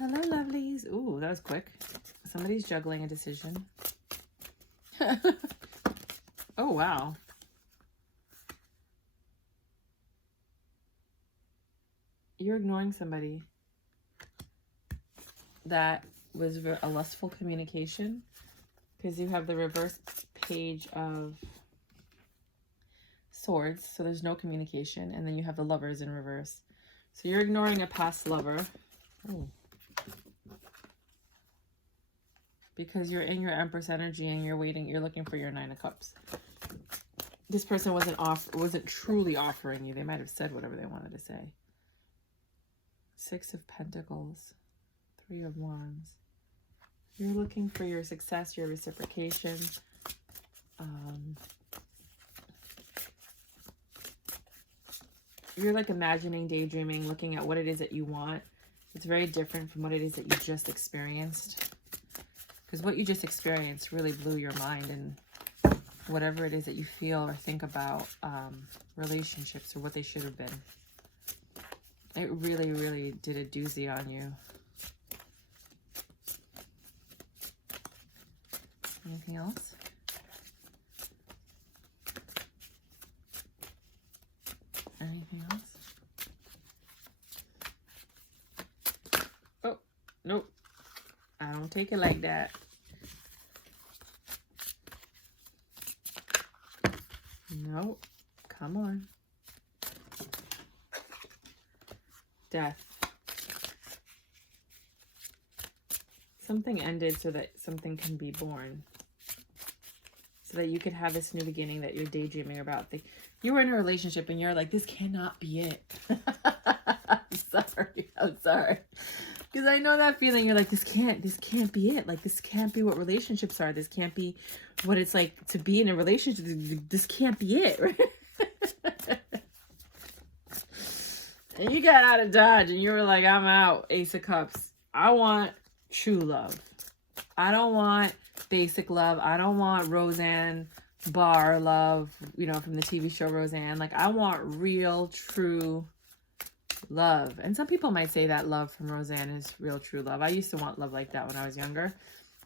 Hello, lovelies. Ooh, that was quick. Somebody's juggling a decision. Oh, wow. You're ignoring somebody. That was a lustful communication, because you have the reverse page of swords, so there's no communication, and then you have the lovers in reverse. So you're ignoring a past lover. Ooh. Because you're in your Empress energy and you're waiting, you're looking for your Nine of Cups. This person wasn't truly offering you. They might have said whatever they wanted to say. Six of Pentacles, Three of Wands. You're looking for your success, your reciprocation. You're like imagining, daydreaming, looking at what it is that you want. It's very different from what it is that you just experienced. Because what you just experienced really blew your mind, and whatever it is that you feel or think about relationships or what they should have been. It really, really did a doozy on you. Anything else? Anything else? Oh, nope. I don't take it like that. Nope. Come on. Death. Something ended so that something can be born. So that you could have this new beginning that you're daydreaming about. You were in a relationship and you're like, this cannot be it. I'm sorry. Because I know that feeling. You're like, this can't be it. Like, this can't be what relationships are. This can't be what it's like to be in a relationship. This can't be it, right? And you got out of Dodge and you were like, I'm out. Ace of Cups. I want true love. I don't want basic love. I don't want Roseanne Barr love, you know, from the TV show Roseanne. Like, I want real, true love. And some people might say that love from Roseanne is real, true love. I used to want love like that when I was younger,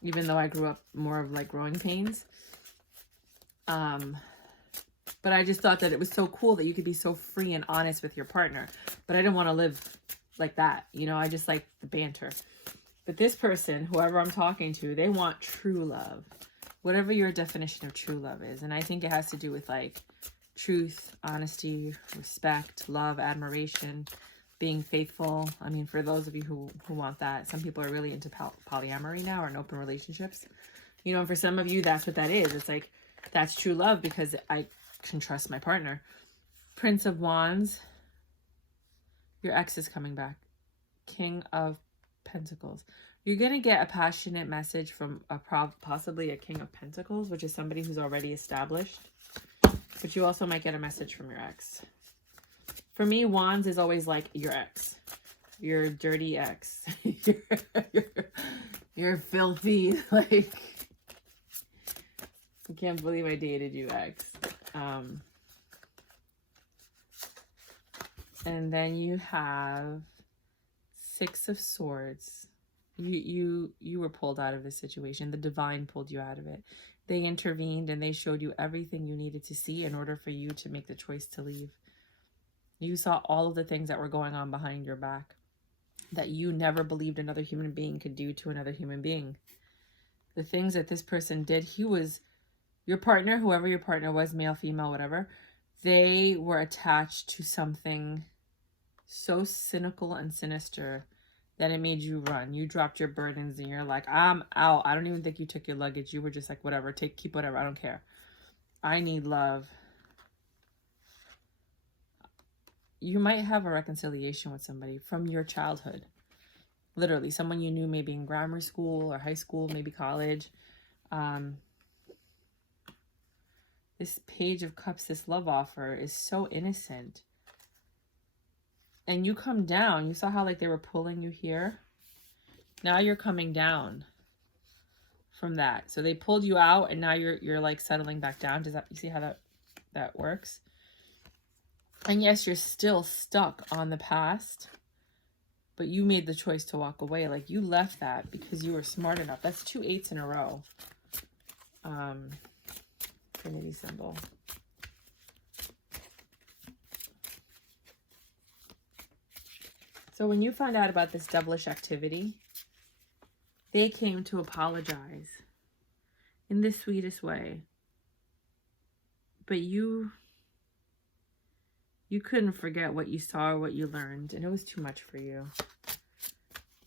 even though I grew up more of like growing pains. But I just thought that it was so cool that you could be so free and honest with your partner. But I didn't want to live like that. You know, I just like the banter. But this person, whoever I'm talking to, they want true love. Whatever your definition of true love is. And I think it has to do with like truth, honesty, respect, love, admiration, being faithful. I mean, for those of you who want that, some people are really into polyamory now, or in open relationships. You know, and for some of you, that's what that is. It's like, that's true love because I can trust my partner. Prince of Wands. Your ex is coming back. King of Pentacles. You're going to get a passionate message from possibly a King of Pentacles, which is somebody who's already established. But you also might get a message from your ex. For me, Wands is always like your ex. Your dirty ex. you're filthy. Like, I can't believe I dated you, ex. And then you have Six of Swords. You were pulled out of this situation. The divine pulled you out of it. They intervened and they showed you everything you needed to see in order for you to make the choice to leave. You saw all of the things that were going on behind your back that you never believed another human being could do to another human being. The things that this person did, he was your partner, whoever your partner was, male, female, whatever. They were attached to something so cynical and sinister that it made you run. You dropped your burdens and you're like, I'm out. I don't even think you took your luggage. You were just like, whatever, keep whatever. I don't care. I need love. You might have a reconciliation with somebody from your childhood. Literally, someone you knew maybe in grammar school or high school, maybe college. This Page of Cups, this love offer is so innocent. And you come down. You saw how like they were pulling you here. Now you're coming down from that. So they pulled you out and now you're like settling back down. Does that, you see how that works? And yes, you're still stuck on the past. But you made the choice to walk away. Like, you left that because you were smart enough. That's 2 8s in a row. Trinity symbol. So when you found out about this devilish activity, they came to apologize in the sweetest way. But you couldn't forget what you saw or what you learned, and it was too much for you.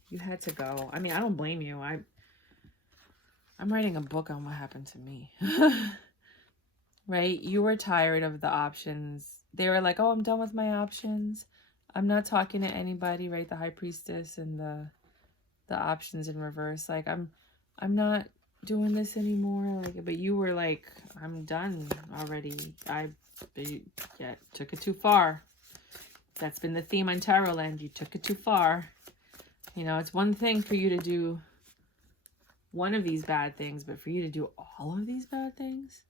You had to go. I mean, I don't blame you. I'm writing a book on what happened to me. Right? You were tired of the options. They were like, oh, I'm done with my options. I'm not talking to anybody, right? The High Priestess and the options in reverse. Like, I'm not doing this anymore. Like, but you were like, I'm done already. Took it too far. That's been the theme on Tarot Land. You took it too far. You know, it's one thing for you to do one of these bad things, but for you to do all of these bad things,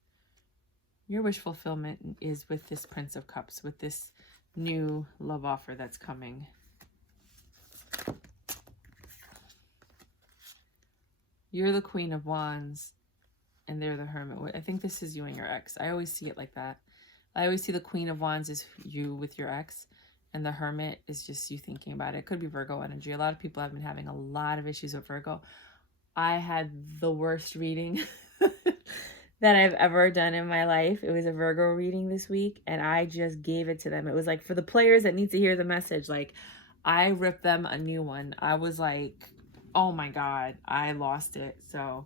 your wish fulfillment is with this Prince of Cups, with this new love offer that's coming. You're the Queen of Wands and they're the Hermit. I think this is you and your ex. I always see it like that. I always see the Queen of Wands is you with your ex, and the Hermit is just you thinking about it. It could be Virgo energy. A lot of people have been having a lot of issues with Virgo. I had the worst reading that I've ever done in my life. It was a Virgo reading this week, and I just gave it to them. It was like for the players that need to hear the message. Like, I ripped them a new one. I was like, oh my God, I lost it. So,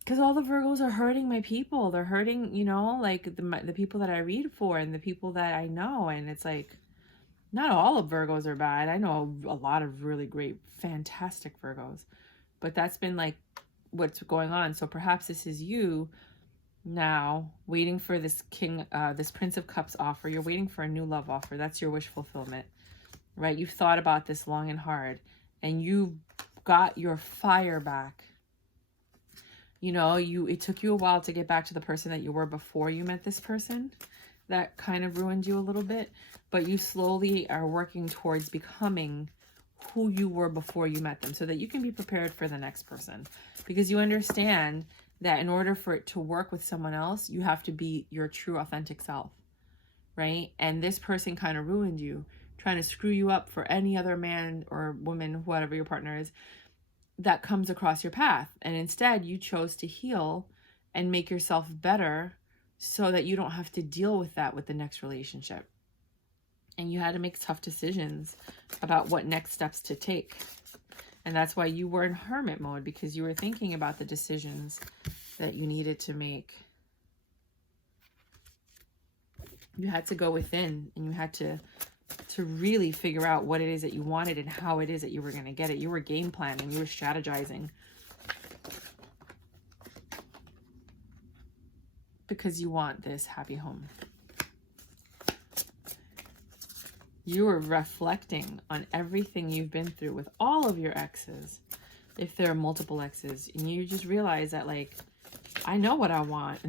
because all the Virgos are hurting my people. They're hurting, you know, like the people that I read for and the people that I know. And it's like, not all of Virgos are bad. I know a lot of really great, fantastic Virgos. But that's been like what's going on. So perhaps this is you now waiting for this this Prince of Cups offer. You're waiting for a new love offer. That's your wish fulfillment, right? You've thought about this long and hard, and you got your fire back. You know, it took you a while to get back to the person that you were before you met this person. That kind of ruined you a little bit, but you slowly are working towards becoming who you were before you met them so that you can be prepared for the next person, because you understand that in order for it to work with someone else, you have to be your true authentic self, right? And this person kind of ruined you, trying to screw you up for any other man or woman, whatever your partner is, that comes across your path. And instead you chose to heal and make yourself better so that you don't have to deal with that with the next relationship. And you had to make tough decisions about what next steps to take. And that's why you were in hermit mode, because you were thinking about the decisions that you needed to make. You had to go within, and you had to really figure out what it is that you wanted and how it is that you were going to get it. You were game planning. You were strategizing. Because you want this happy home. You were reflecting on everything you've been through with all of your exes, if there are multiple exes, and you just realize that, like, I know what I want.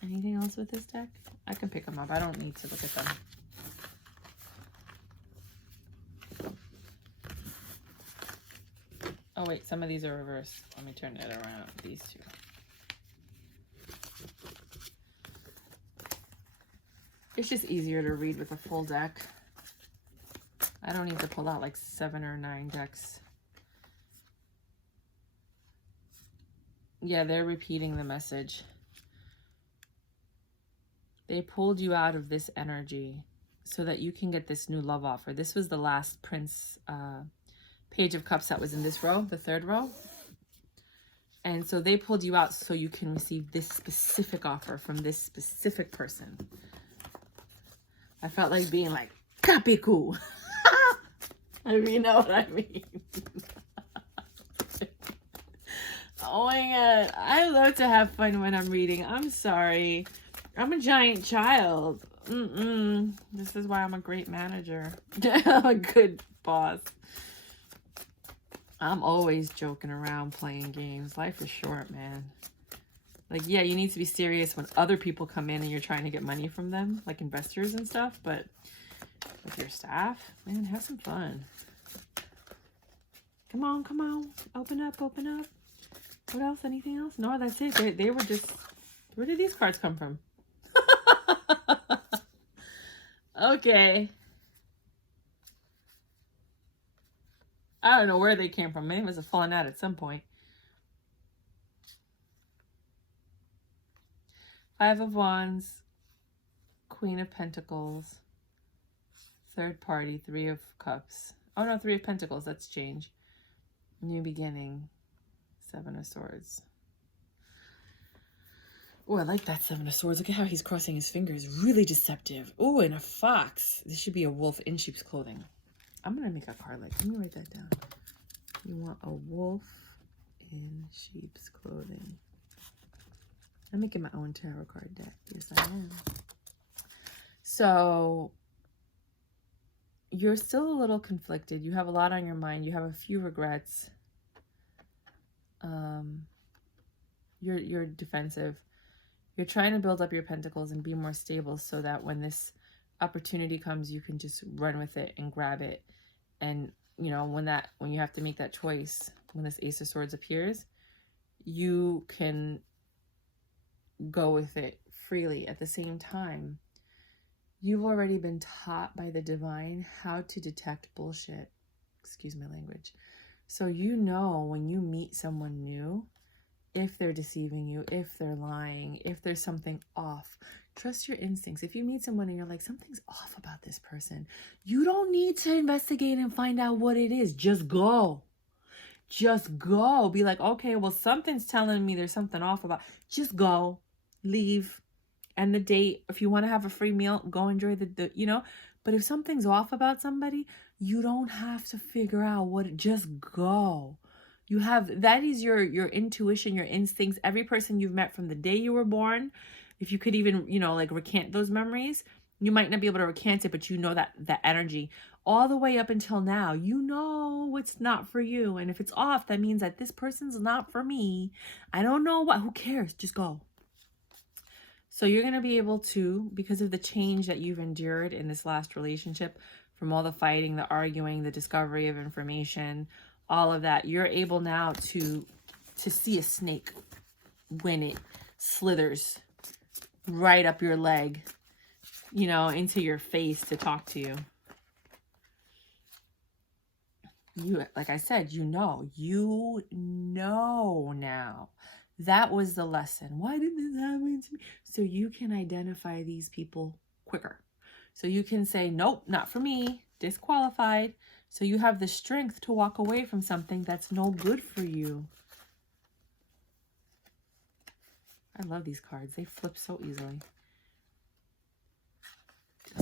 Anything else with this deck? I can pick them up. I don't need to look at them. Oh, wait. Some of these are reversed. Let me turn it around. These two. It's just easier to read with a full deck. I don't need to pull out like 7 or 9 decks. Yeah, they're repeating the message. They pulled you out of this energy so that you can get this new love offer. This was the last Prince Page of Cups that was in this row, the 3rd row. And so they pulled you out so you can receive this specific offer from this specific person. I felt like being like, Capicu. I mean, you know what I mean? Oh my God. I love to have fun when I'm reading. I'm sorry. I'm a giant child. This is why I'm a great manager. I'm a good boss. I'm always joking around playing games. Life is short, man. Like, yeah, you need to be serious when other people come in and you're trying to get money from them, like investors and stuff. But with your staff, man, have some fun. Come on, come on. Open up, open up. What else? Anything else? No, that's it. They were just... Where did these cards come from? Okay. I don't know where they came from. Maybe it must have fallen out at some point. 5 of Wands, Queen of Pentacles, third party, 3 of Cups. Oh no, 3 of Pentacles. That's change. New beginning. 7 of Swords. Oh, I like that 7 of Swords. Look at how he's crossing his fingers. Really deceptive. Oh, and a fox. This should be a wolf in sheep's clothing. I'm going to make a card like, let me write that down. You want a wolf in sheep's clothing. I'm making my own tarot card deck. Yes, I am. So, you're still a little conflicted. You have a lot on your mind. You have a few regrets. You're defensive. You're trying to build up your pentacles and be more stable so that when this opportunity comes, you can just run with it and grab it. And, you know, when you have to make that choice, when this Ace of Swords appears, you can go with it freely. At the same time, you've already been taught by the divine how to detect bullshit. Excuse my language. So you know when you meet someone new, if they're deceiving you, if they're lying, if there's something off. Trust your instincts. If you meet someone and you're like, something's off about this person, you don't need to investigate and find out what it is. Just go. Just go. Be like, okay, well, something's telling me there's something off about. Just go. Leave. End the date. If you want to have a free meal, go enjoy the you know. But if something's off about somebody, you don't have to figure out what. Just go. You have, that is your intuition, your instincts. Every person you've met from the day you were born, if you could even, you know, like recant those memories, you might not be able to recant it, but you know that energy all the way up until now, you know it's not for you. And if it's off, that means that this person's not for me. I don't know what, who cares? Just go. So you're going to be able to, because of the change that you've endured in this last relationship, from all the fighting, the arguing, the discovery of information, all of that, you're able now to see a snake when it slithers right up your leg, you know, into your face to talk to you. You, like I said, you know now. That was the lesson. Why did this happen to me? So you can identify these people quicker. So you can say, nope, not for me, disqualified. So you have the strength to walk away from something that's no good for you. I love these cards. They flip so easily.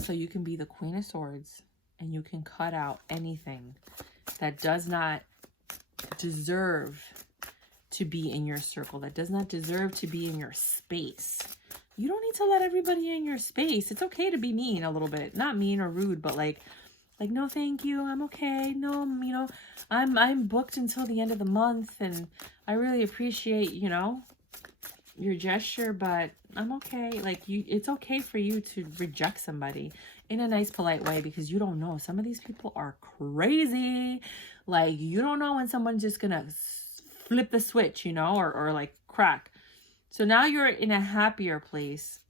So you can be the Queen of Swords and you can cut out anything that does not deserve to be in your circle, that does not deserve to be in your space. You don't need to let everybody in your space. It's okay to be mean a little bit. Not mean or rude, but like, no, thank you. I'm okay. No, you know, I'm booked until the end of the month and I really appreciate, you know, your gesture, but I'm okay. Like, it's okay for you to reject somebody in a nice, polite way, because you don't know. Some of these people are crazy. Like, you don't know when someone's just gonna flip the switch, you know, or like crack. So now you're in a happier place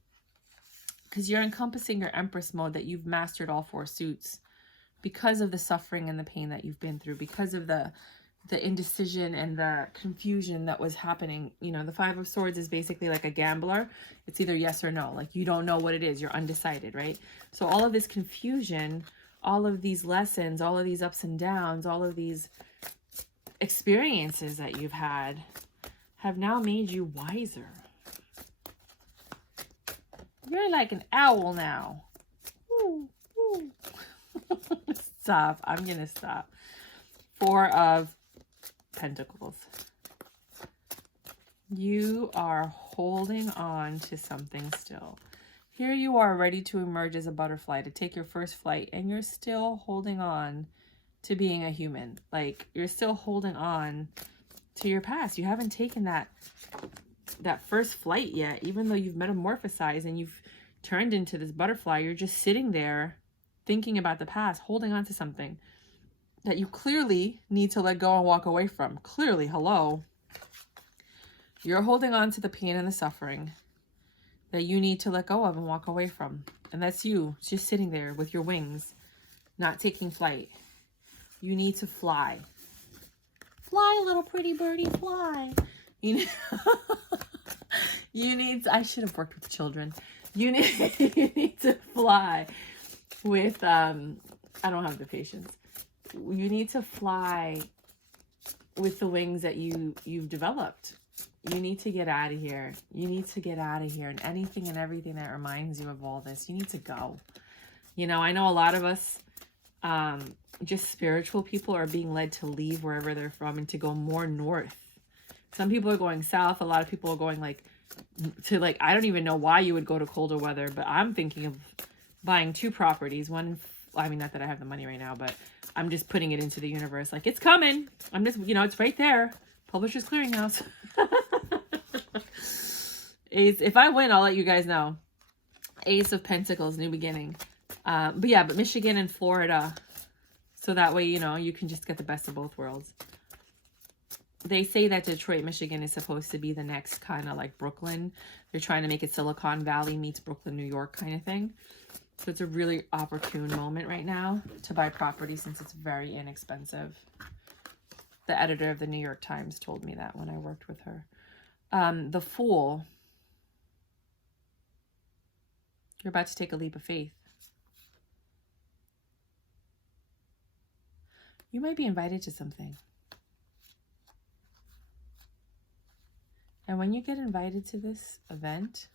because you're encompassing your Empress mode, that you've mastered all 4 suits because of the suffering and the pain that you've been through, because of the indecision and the confusion that was happening. You know, the 5 of Swords is basically like a gambler. It's either yes or no. Like, you don't know what it is. You're undecided, right? So all of this confusion, all of these lessons, all of these ups and downs, all of these experiences that you've had have now made you wiser. You're like an owl now. Ooh, ooh. Stop. I'm gonna stop. 4 of Pentacles. You are holding on to something still. Here you are, ready to emerge as a butterfly, to take your first flight, and you're still holding on to being a human. Like, you're still holding on to your past. You haven't taken that that first flight yet. Even though you've metamorphosized and you've turned into this butterfly, you're just sitting there thinking about the past, holding on to something that you clearly need to let go and walk away from. Clearly, hello. You're holding on to the pain and the suffering that you need to let go of and walk away from. And that's you just sitting there with your wings, not taking flight. You need to fly. Fly, little pretty birdie, fly. You need I should have worked with children. You need to fly with, I don't have the patience. You need to fly with the wings that you've developed. You need to get out of here. You need to get out of here. And anything and everything that reminds you of all this, you need to go. You know, I know a lot of us, just spiritual people, are being led to leave wherever they're from and to go more north. Some people are going south. A lot of people are going to I don't even know why you would go to colder weather, but I'm thinking of buying 2 properties. One, I mean, not that I have the money right now, but I'm just putting it into the universe. Like, it's coming. I'm just, it's right there. Publishers Clearinghouse. If I win, I'll let you guys know. Ace of Pentacles, new beginning. But Michigan and Florida. So that way, you can just get the best of both worlds. They say that Detroit, Michigan is supposed to be the next kind of like Brooklyn. They're trying to make it Silicon Valley meets Brooklyn, New York kind of thing. So it's a really opportune moment right now to buy property since it's very inexpensive. The editor of the New York Times told me that when I worked with her. The Fool. You're about to take a leap of faith. You might be invited to something. And when you get invited to this event,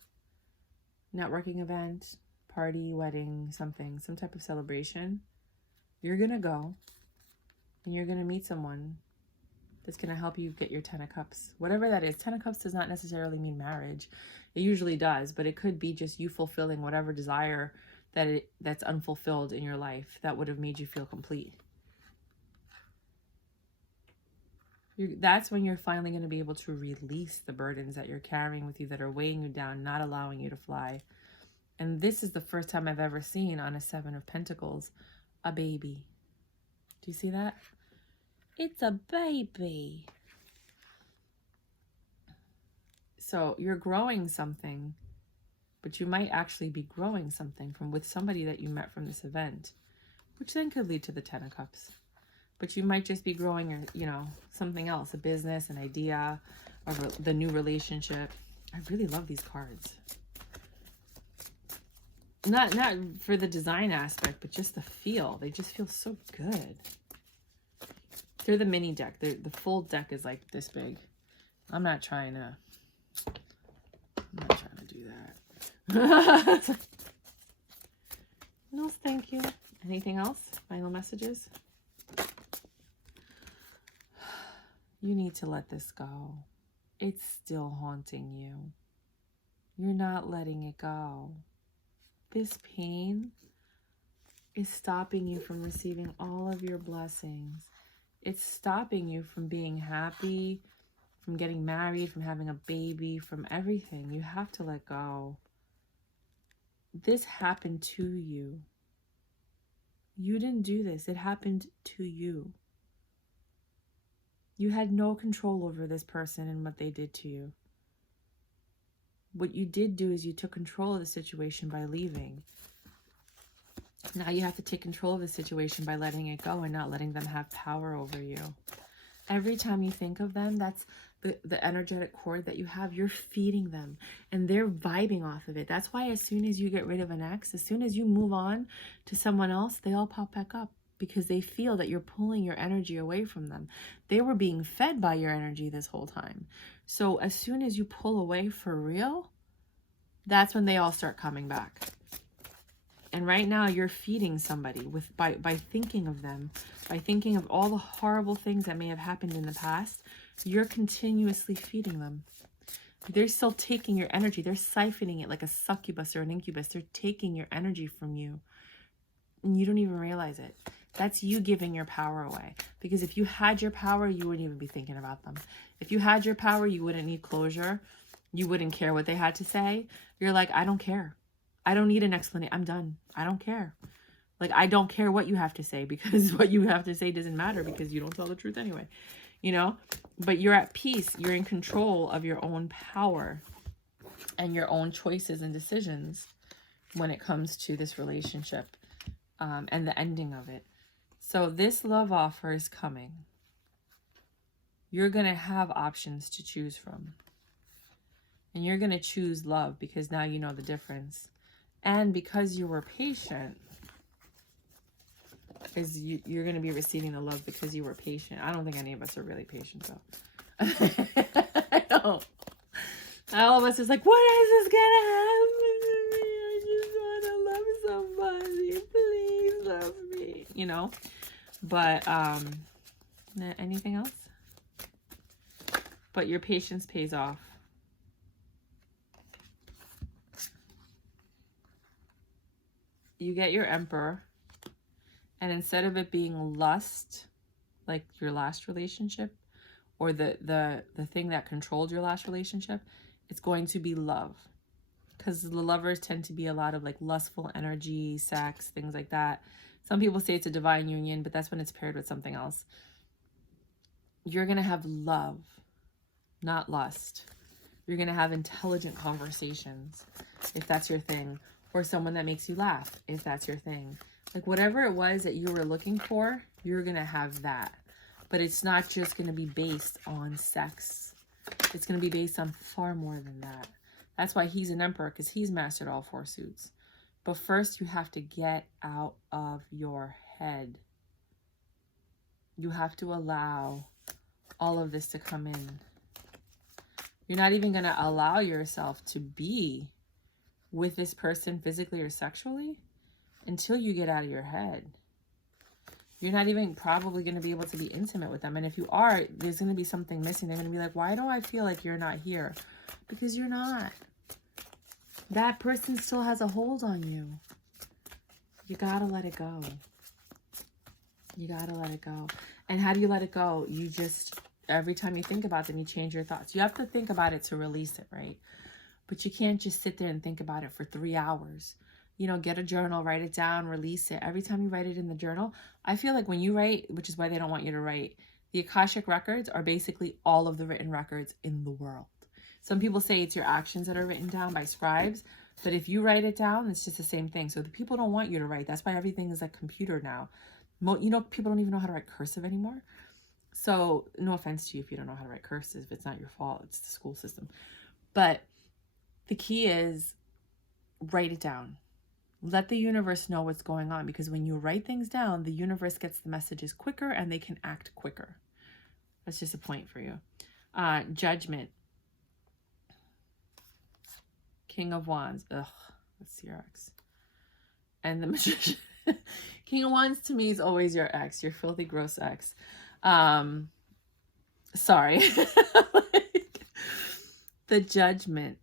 networking event, party, wedding, something, some type of celebration, you're going to go and you're going to meet someone that's going to help you get your 10 of Cups. Whatever that is. 10 of Cups does not necessarily mean marriage. It usually does, but it could be just you fulfilling whatever desire that's unfulfilled in your life that would have made you feel complete. That's when you're finally going to be able to release the burdens that you're carrying with you that are weighing you down, not allowing you to fly. And this is the first time I've ever seen on a 7 of Pentacles, a baby. Do you see that? It's a baby. So you're growing something, but you might actually be growing something with somebody that you met from this event, which then could lead to the 10 of Cups. But you might just be growing, something else, a business, an idea, or the new relationship. I really love these cards. Not for the design aspect, but just the feel. They just feel so good. They're the mini deck. The full deck is like this big. I'm not trying to do that. No, thank you. Anything else? Final messages? You need to let this go. It's still haunting you. You're not letting it go. This pain is stopping you from receiving all of your blessings. It's stopping you from being happy, from getting married, from having a baby, from everything. You have to let go. This happened to you. You didn't do this. It happened to you. You had no control over this person and what they did to you. What you did do is you took control of the situation by leaving. Now you have to take control of the situation by letting it go and not letting them have power over you. Every time you think of them, that's the energetic cord that you have. You're feeding them and they're vibing off of it. That's why as soon as you get rid of an ex, as soon as you move on to someone else, they all pop back up. Because they feel that you're pulling your energy away from them. They were being fed by your energy this whole time. So as soon as you pull away for real, that's when they all start coming back. And right now you're feeding somebody by thinking of them, by thinking of all the horrible things that may have happened in the past. You're continuously feeding them. They're still taking your energy. They're siphoning it like a succubus or an incubus. They're taking your energy from you. And you don't even realize it. That's you giving your power away. Because if you had your power, you wouldn't even be thinking about them. If you had your power, you wouldn't need closure. you wouldn't care what they had to say. You're like, I don't care. I don't need an explanation. I'm done. I don't care. Like, I don't care what you have to say, because what you have to say doesn't matter, because you don't tell the truth anyway, you know? But you're at peace. You're in control of your own power and your own choices and decisions when it comes to this relationship, and the ending of it. So this love offer is coming. You're going to have options to choose from. And you're going to choose love, because now you know the difference. And because you were patient, because you're going to be receiving the love because you were patient. I don't think any of us are really patient, though. I don't. All of us is like, what is this going to happen to me? I just want to love somebody. Please love me. You know? But, anything else? But your patience pays off. You get your Emperor, and instead of it being lust, like your last relationship, or the thing that controlled your last relationship, it's going to be love. Because the lovers tend to be a lot of like lustful energy, sex, things like that. Some people say it's a divine union, but that's when it's paired with something else. You're going to have love, not lust. You're going to have intelligent conversations, if that's your thing. Or someone that makes you laugh, if that's your thing. Like, whatever it was that you were looking for, you're going to have that. But it's not just going to be based on sex. It's going to be based on far more than that. That's why he's an emperor, because he's mastered all 4 suits. But first, you have to get out of your head. You have to allow all of this to come in. You're not even going to allow yourself to be with this person physically or sexually until you get out of your head. You're not even probably going to be able to be intimate with them. And if you are, there's going to be something missing. They're going to be like, why do I feel like you're not here? Because you're not. That person still has a hold on you. You got to let it go. You got to let it go. And how do you let it go? You just, every time you think about them, you change your thoughts. You have to think about it to release it, right? But you can't just sit there and think about it for 3 hours. You know, get a journal, write it down, release it. Every time you write it in the journal, I feel like when you write, which is why they don't want you to write, the Akashic records are basically all of the written records in the world. Some people say it's your actions that are written down by scribes, but if you write it down, it's just the same thing. So the people don't want you to write. That's why everything is like computer now. You know, people don't even know how to write cursive anymore. So no offense to you if you don't know how to write cursive. It's not your fault. It's the school system. But the key is write it down. Let the universe know what's going on, because when you write things down, the universe gets the messages quicker and they can act quicker. That's just a point for you. Judgment. King of Wands. Ugh, that's your ex. And the Magician. King of Wands to me is always your ex, your filthy, gross ex. Sorry. The Judgment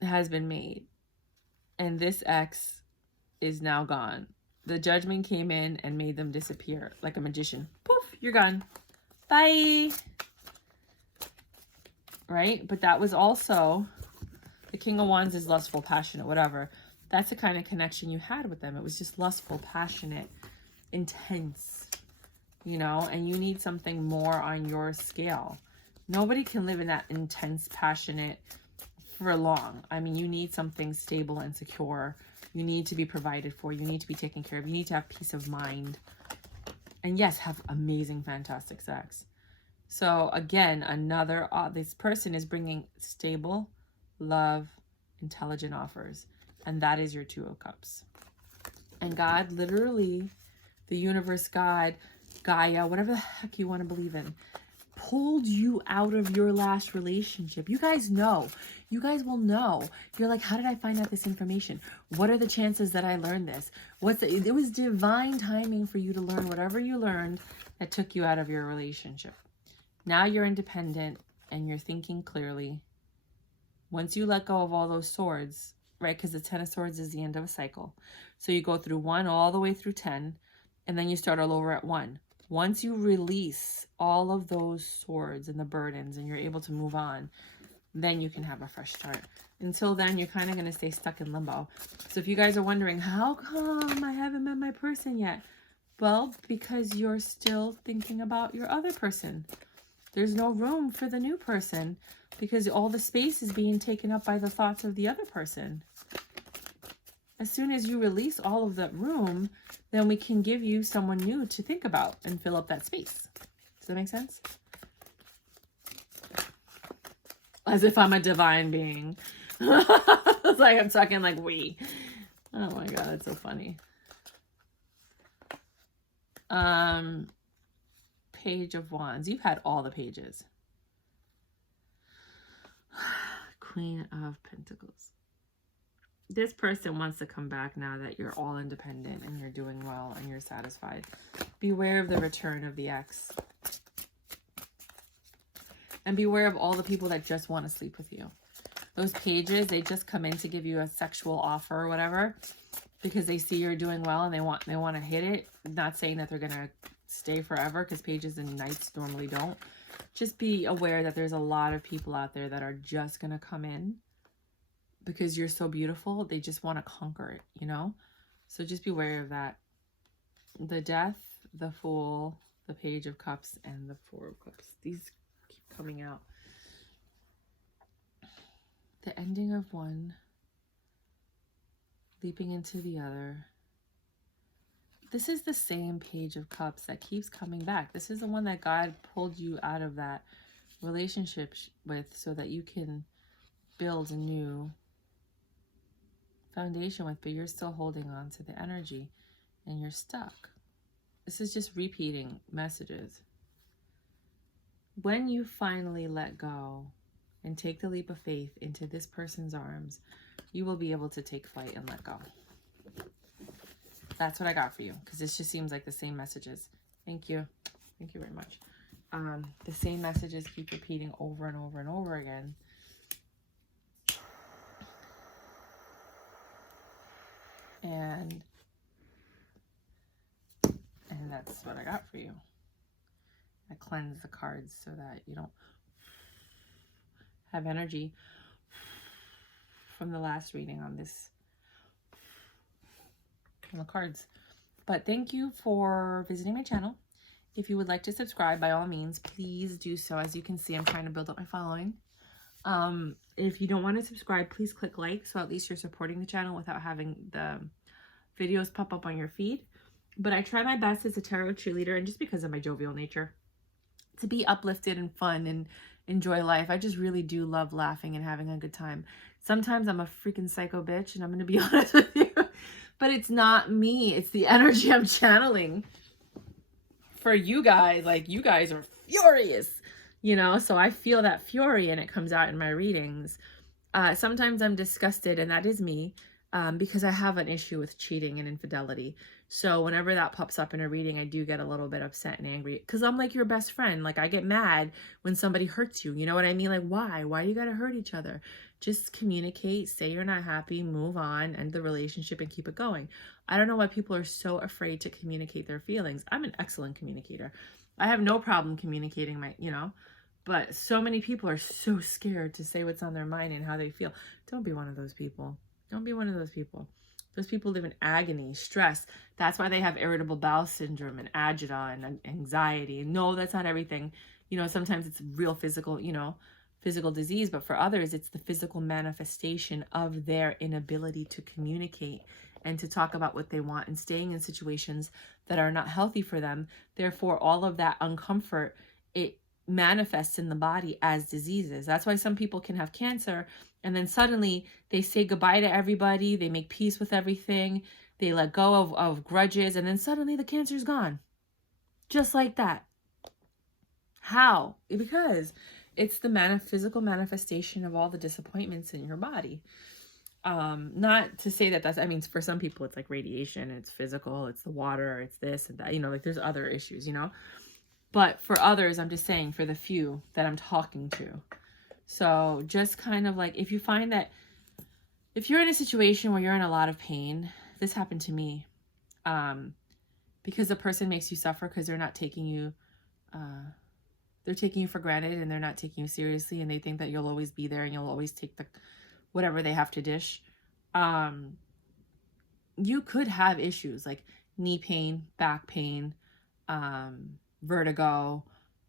has been made, and this ex is now gone. The Judgment came in and made them disappear like a magician. Poof, you're gone. Bye. Right? But that was also, the King of Wands is lustful, passionate, whatever. That's the kind of connection you had with them. It was just lustful, passionate, intense, you know, and you need something more on your scale. Nobody can live in that intense, passionate for long. I mean, you need something stable and secure. You need to be provided for. You need to be taken care of. You need to have peace of mind. And yes, have amazing, fantastic sex. So again, another, this person is bringing stable, love, intelligent offers. And that is your 2 of Cups. And God, literally, the universe, God, Gaia, whatever the heck you want to believe in, pulled you out of your last relationship. You guys know. You guys will know. You're like, how did I find out this information? What are the chances that I learned this? It was divine timing for you to learn whatever you learned that took you out of your relationship. Now you're independent and you're thinking clearly. Once you let go of all those swords, right? Because the 10 of Swords is the end of a cycle. So you go through 1 all the way through 10, and then you start all over at 1. Once you release all of those swords and the burdens and you're able to move on, then you can have a fresh start. Until then, you're kind of going to stay stuck in limbo. So if you guys are wondering, how come I haven't met my person yet? Well, because you're still thinking about your other person. There's no room for the new person because all the space is being taken up by the thoughts of the other person. As soon as you release all of that room, then we can give you someone new to think about and fill up that space. Does that make sense? As if I'm a divine being. It's like I'm talking like we. Oh my God, that's so funny. Page of Wands. You've had all the pages. Queen of Pentacles. This person wants to come back now that you're all independent and you're doing well and you're satisfied. Beware of the return of the ex. And beware of all the people that just want to sleep with you. Those pages, they just come in to give you a sexual offer or whatever because they see you're doing well and they want to hit it. Not saying that they're going to stay forever because pages and knights normally don't. Just be aware that there's a lot of people out there that are just going to come in because you're so beautiful. They just want to conquer it, you know? So just be aware of that. The Death, the Fool, the Page of Cups, and the Four of Cups. These keep coming out. The ending of one, leaping into the other. This is the same Page of Cups that keeps coming back. This is the one that God pulled you out of that relationship with so that you can build a new foundation with, but you're still holding on to the energy and you're stuck. This is just repeating messages. When you finally let go and take the leap of faith into this person's arms, you will be able to take flight and let go. That's what I got for you, because this just seems like the same messages. Thank you. Thank you very much. The same messages keep repeating over and over and over again. And that's what I got for you. I cleanse the cards so that you don't have energy from the last reading on this, on the cards. But thank you for visiting my channel. If you would like to subscribe, by all means, please do so. As you can see, I'm trying to build up my following. If you don't want to subscribe, please click like, so at least you're supporting the channel without having the videos pop up on your feed. But I try my best as a tarot cheerleader, and just because of my jovial nature, to be uplifted and fun and enjoy life. I just really do love laughing and having a good time. Sometimes I'm a freaking psycho bitch, and I'm going to be honest with you. But it's not me. It's the energy I'm channeling for you guys. Like, you guys are furious, you know? So I feel that fury, and it comes out in my readings. Sometimes I'm disgusted, and that is me, because I have an issue with cheating and infidelity. So whenever that pops up in a reading, I do get a little bit upset and angry because I'm like your best friend. Like, I get mad when somebody hurts you. You know what I mean? Like, why? Why do you got to hurt each other? Just communicate, say you're not happy, move on, end the relationship, and keep it going. I don't know why people are so afraid to communicate their feelings. I'm an excellent communicator. I have no problem communicating my, you know, but so many people are so scared to say what's on their mind and how they feel. Don't be one of those people. Don't be one of those people. Those people live in agony, stress. That's why they have irritable bowel syndrome and agita and anxiety. No, that's not everything. You know, sometimes it's real physical, you know, physical disease, but for others, it's the physical manifestation of their inability to communicate and to talk about what they want and staying in situations that are not healthy for them. Therefore, all of that uncomfort, it manifests in the body as diseases. That's why some people can have cancer and then suddenly they say goodbye to everybody, they make peace with everything, they let go of grudges, and then suddenly the cancer is gone. Just like that. How? Because it's the physical manifestation of all the disappointments in your body. Not to say that that's, I mean, for some people it's like radiation, it's physical, it's the water, it's this and that, you know, like there's other issues, you know. But for others, I'm just saying, for the few that I'm talking to. So just kind of like, if you find that, if you're in a situation where you're in a lot of pain, this happened to me, because the person makes you suffer because they're not taking you they're taking you for granted and they're not taking you seriously, and they think that you'll always be there and you'll always take the whatever they have to dish. You could have issues like knee pain, back pain, vertigo,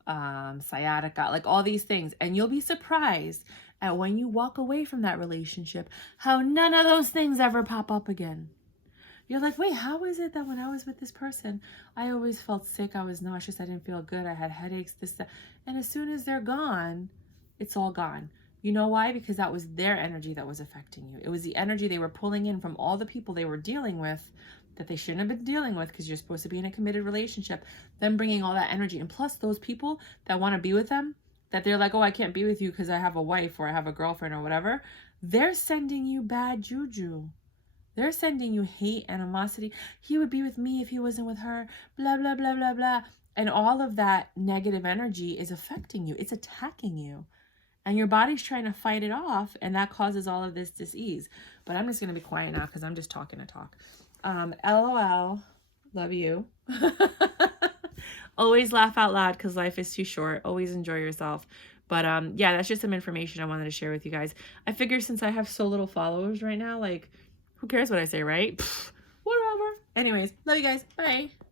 sciatica, like all these things. And you'll be surprised at when you walk away from that relationship, how none of those things ever pop up again. You're like, wait, how is it that when I was with this person, I always felt sick, I was nauseous, I didn't feel good, I had headaches, this, that. And as soon as they're gone, it's all gone. You know why? Because that was their energy that was affecting you. It was the energy they were pulling in from all the people they were dealing with that they shouldn't have been dealing with, because you're supposed to be in a committed relationship. Them bringing all that energy. And plus those people that want to be with them, that they're like, oh, I can't be with you because I have a wife or I have a girlfriend or whatever. They're sending you bad juju. They're sending you hate, animosity. He would be with me if he wasn't with her, blah, blah, blah, blah, blah. And all of that negative energy is affecting you. It's attacking you. And your body's trying to fight it off, and that causes all of this dis-ease. But I'm just going to be quiet now because I'm just talking to talk. LOL. Love you. Always laugh out loud because life is too short. Always enjoy yourself. But yeah, that's just some information I wanted to share with you guys. I figure since I have so little followers right now, like, who cares what I say, right? Pfft, whatever. Anyways, love you guys. Bye.